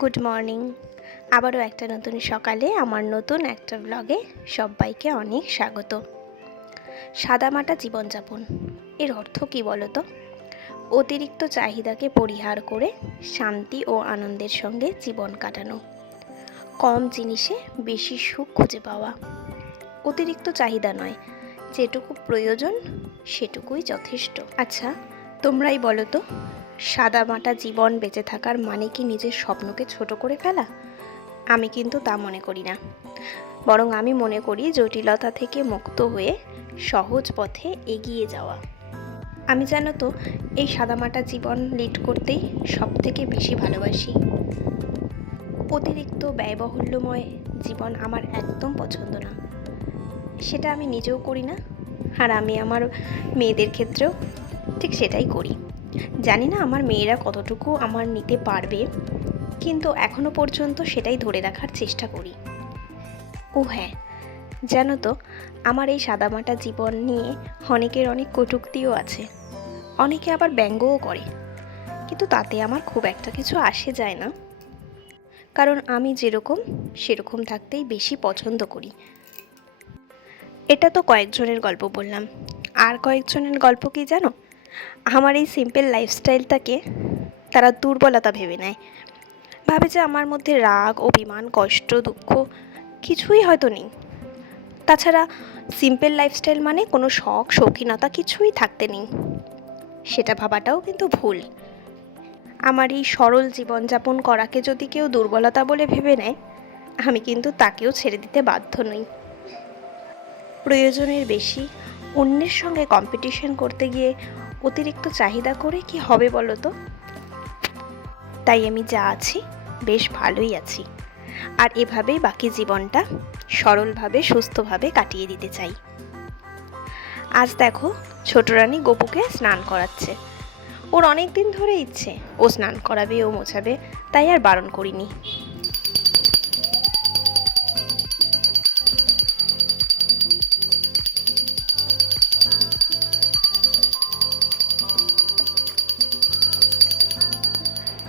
Good morning. আবারও একটা নতুন সকালে আমার নতুন একটা ব্লগে সবাইকে অনেক স্বাগত। সাদামাটা জীবনযাপন এর অর্থ কী বলো তো? অতিরিক্ত চাহিদাকে পরিহার করে শান্তি ও আনন্দের সঙ্গে জীবন কাটানো, কম জিনিসে বেশি সুখ খুঁজে পাওয়া। অতিরিক্ত চাহিদা নয়, যেটুকু প্রয়োজন সেটুকুই যথেষ্ট। আচ্ছা, তোমরাই বলো তো, সাদামাটা জীবন বেঁচে থাকার মানে কি নিজের স্বপ্নকে ছোট করে ফেলা? আমি কিন্তু তা মনে করি না। বরং আমি মনে করি জটিলতা থেকে মুক্ত হয়ে সহজ পথে এগিয়ে যাওয়া। আমি জানো তো, এই সাদামাটা জীবন লিড করতেই সব থেকে বেশি ভালোবাসি। অতিরিক্ত ব্যয়বহুল্যময় জীবন আমার একদম পছন্দ না। সেটা আমি নিজেও করি না, আর আমি আমার মেয়েদের ক্ষেত্রেও ঠিক সেটাই করি। জানি না আমার মেয়েরা কতটুকু আমার নিতে পারবে, কিন্তু এখনো পর্যন্ত সেটাই ধরে রাখার চেষ্টা করি। ও হ্যাঁ, জানো তো, আমার এই সাদামাটা জীবন নিয়ে অনেকের অনেক কটূক্তিও আছে, অনেকে আবার ব্যঙ্গও করে, কিন্তু তাতে আমার খুব একটা কিছু আসে যায় না, কারণ আমি যেরকম সেরকম থাকতেই বেশি পছন্দ করি। এটা তো কয়েকজনের গল্প বললাম, আর কয়েকজনের গল্প কি জানো? আমার এই সিম্পল লাইফস্টাইলটাকে তারা দুর্বলতা ভেবে নেয়, ভাবে যে আমার মধ্যে রাগ, অভিমান, কষ্ট, দুঃখ কিছুই হয়তো নেই। তাছাড়া সিম্পল লাইফস্টাইল মানে কোনো শখ, শৌখিনতা কিছুই থাকতে নেই, সেটা ভাবাটাও কিন্তু ভুল। আমার এই সরল জীবনযাপন করাকে যদি কেউ দুর্বলতা বলে ভেবে নেয়, আমি কিন্তু তাকেও ছেড়ে দিতে বাধ্য নই। প্রয়োজনের বেশি অন্যের সঙ্গে কম্পিটিশন করতে গিয়ে অতিরিক্ত চাহিদা করে কি হবে বলো তো? তাই আমি যা আছি বেশ ভালোই আছি, আর এভাবেই বাকি জীবনটা সরলভাবে সুস্থভাবে কাটিয়ে দিতে চাই। আজ দেখো, ছোট রানী গপুকে স্নান করাচ্ছে। ওর অনেক দিন ধরে ইচ্ছে ও স্নান করাবে, ও মোছাবে, তাই আর বারণ করিনি।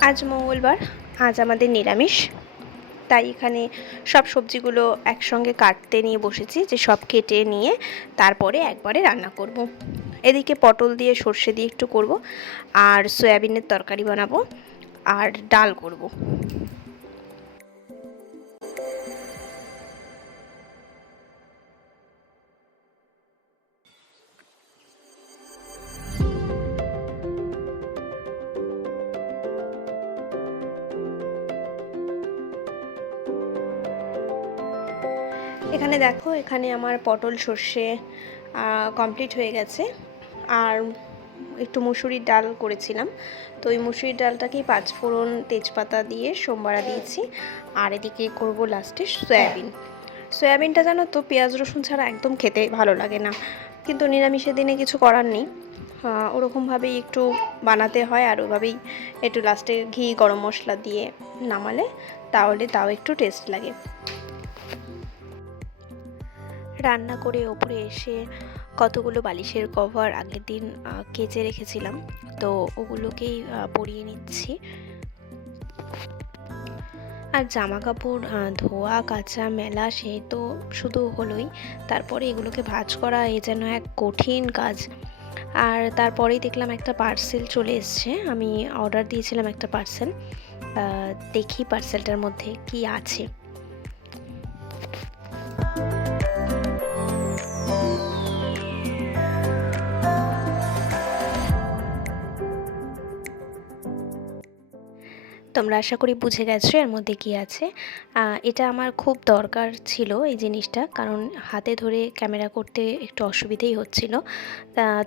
আজ মঙ্গলবার, আজ আমাদের নিরামিষ, তাই এখানে সব সবজিগুলো একসঙ্গে কাটতে নিয়ে বসেছি, যে সব কেটে নিয়ে তারপরে একবারে রান্না করব। এদিকে পটল দিয়ে সর্ষে দিয়ে একটু করব, আর সয়াবিনের তরকারি বানাবো, আর ডাল করব। এখানে দেখো, এখানে আমার পটল সর্ষে কমপ্লিট হয়ে গেছে, আর একটু মুসুরির ডাল করেছিলাম, তো ওই মুসুরির ডালটাকেই পাঁচফোড়ন তেজপাতা দিয়ে সোমবারা দিয়েছি। আর এদিকে করব লাস্টে সয়াবিন। সয়াবিনটা জানো তো, পেঁয়াজ রসুন ছাড়া একদম খেতে ভালো লাগে না, কিন্তু নিরামিষের দিনে কিছু করার নেই, ওরকমভাবেই একটু বানাতে হয়, আর ওইভাবেই একটু লাস্টে ঘি গরম মশলা দিয়ে নামালে তাহলে তাও একটু টেস্ট লাগে। রান্না করে ওপরে এসে কতগুলো বালিশের কভার আগের দিন কেচে রেখেছিলাম, তো ওগুলোকেই পরিয়ে নিচ্ছি। আর জামা কাপড় ধোয়া কাচা মেলা সে তো শুধু হলোই, তারপরে এগুলোকে ভাঁজ করা এ যেন এক কঠিন কাজ। আর তারপরেই দেখলাম একটা পার্সেল চলে এসছে, আমি অর্ডার দিয়েছিলাম একটা পার্সেল, দেখি পার্সেলটার মধ্যে কি আছে। তোমরা আশা করি বুঝে গেছো এর মধ্যে কি আছে। এটা আমার খুব দরকার ছিল এই জিনিসটা, কারণ হাতে ধরে ক্যামেরা করতে একটু অসুবিধেই হচ্ছিল।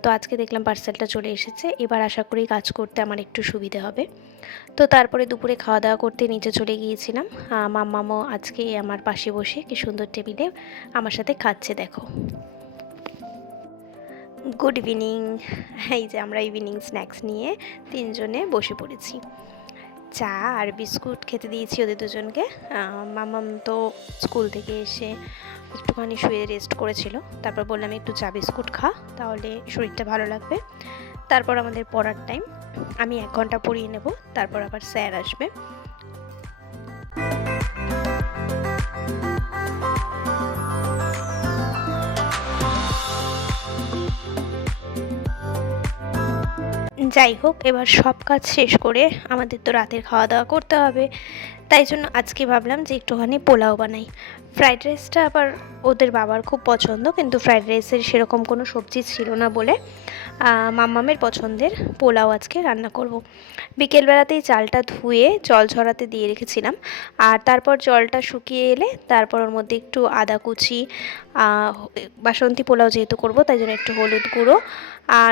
তো আজকে দেখলাম পার্সেলটা চলে এসেছে, এবার আশা করি কাজ করতে আমার একটু সুবিধে হবে। তো তারপরে দুপুরে খাওয়া দাওয়া করতে নিচে চলে গিয়েছিলাম। মাম্মামও আজকে আমার পাশে বসে কি সুন্দর টেবিলে আমার সাথে খাচ্ছে, দেখো। Good evening. এই যে আমরা ইভিনিং স্ন্যাক্স নিয়ে তিনজনে বসে পড়েছি। চা আর বিস্কুট খেতে দিয়েছি ওদের দুজনকে। মামাম তো স্কুল থেকে এসে একটুখানি শুয়ে রেস্ট করেছিল, তারপর বললাম একটু চা বিস্কুট খা, তাহলে শরীরটা ভালো লাগবে। তারপর আমাদের পড়ার টাইম, আমি 1 ঘন্টা পড়িয়ে নেব, তারপর আবার স্যার আসবে। যাই হোক, এবার সব কাজ শেষ করে আমাদের তো রাতের খাওয়া দাওয়া করতে হবে। তাই জন্য আজকে ভাবলাম যে একটুখানি পোলাও বানাই। ফ্রাইড রাইসটা আবার ওদের বাবার খুব পছন্দ, কিন্তু ফ্রাইড রাইসের সেরকম কোনো সবজি ছিল না বলে মাম্মামের পছন্দের পোলাও আজকে রান্না করব। বিকেলবেলাতেই চালটা ধুয়ে জল ঝরাতে দিয়ে রেখেছিলাম, আর তারপর জলটা শুকিয়ে এলে তারপর ওর মধ্যে একটু আদা কুচি, বাসন্তী পোলাও যেহেতু করব তাই জন্য একটু হলুদ গুঁড়ো,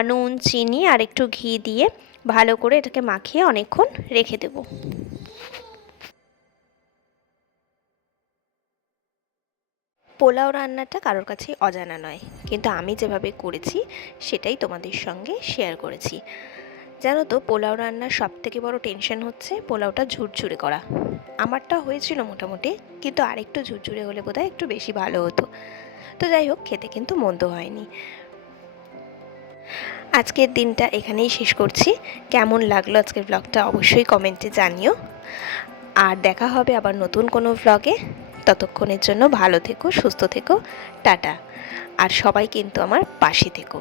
নুন, চিনি আর একটু ঘি দিয়ে ভালো করে এটাকে মাখিয়ে অনেকক্ষণ রেখে দেব। পোলাও রান্নাটা কারোর কাছেই অজানা নয়, কিন্তু আমি যেভাবে করেছি সেটাই তোমাদের সঙ্গে শেয়ার করেছি। জানো তো, পোলাও রান্নার সবথেকে বড় টেনশন হচ্ছে পোলাওটা ঝুরঝুরে করা। আমারটা হয়েছিল মোটামুটি, কিন্তু আরেকটু ঝুরঝুরে হলে বোধহয় একটু বেশি ভালো হতো। তো যাই হোক, খেতে কিন্তু মন্দ হয়নি। আজকের দিনটা এখানেই শেষ করছি। কেমন লাগলো আজকের ব্লগটা অবশ্যই কমেন্টে জানিও, আর দেখা হবে আবার নতুন কোনো ব্লগে। ততক্ষণের জন্য ভালো থেকো, সুস্থ থেকো, টাটা। আর সবাই কিন্তু আমার পাশে থেকো।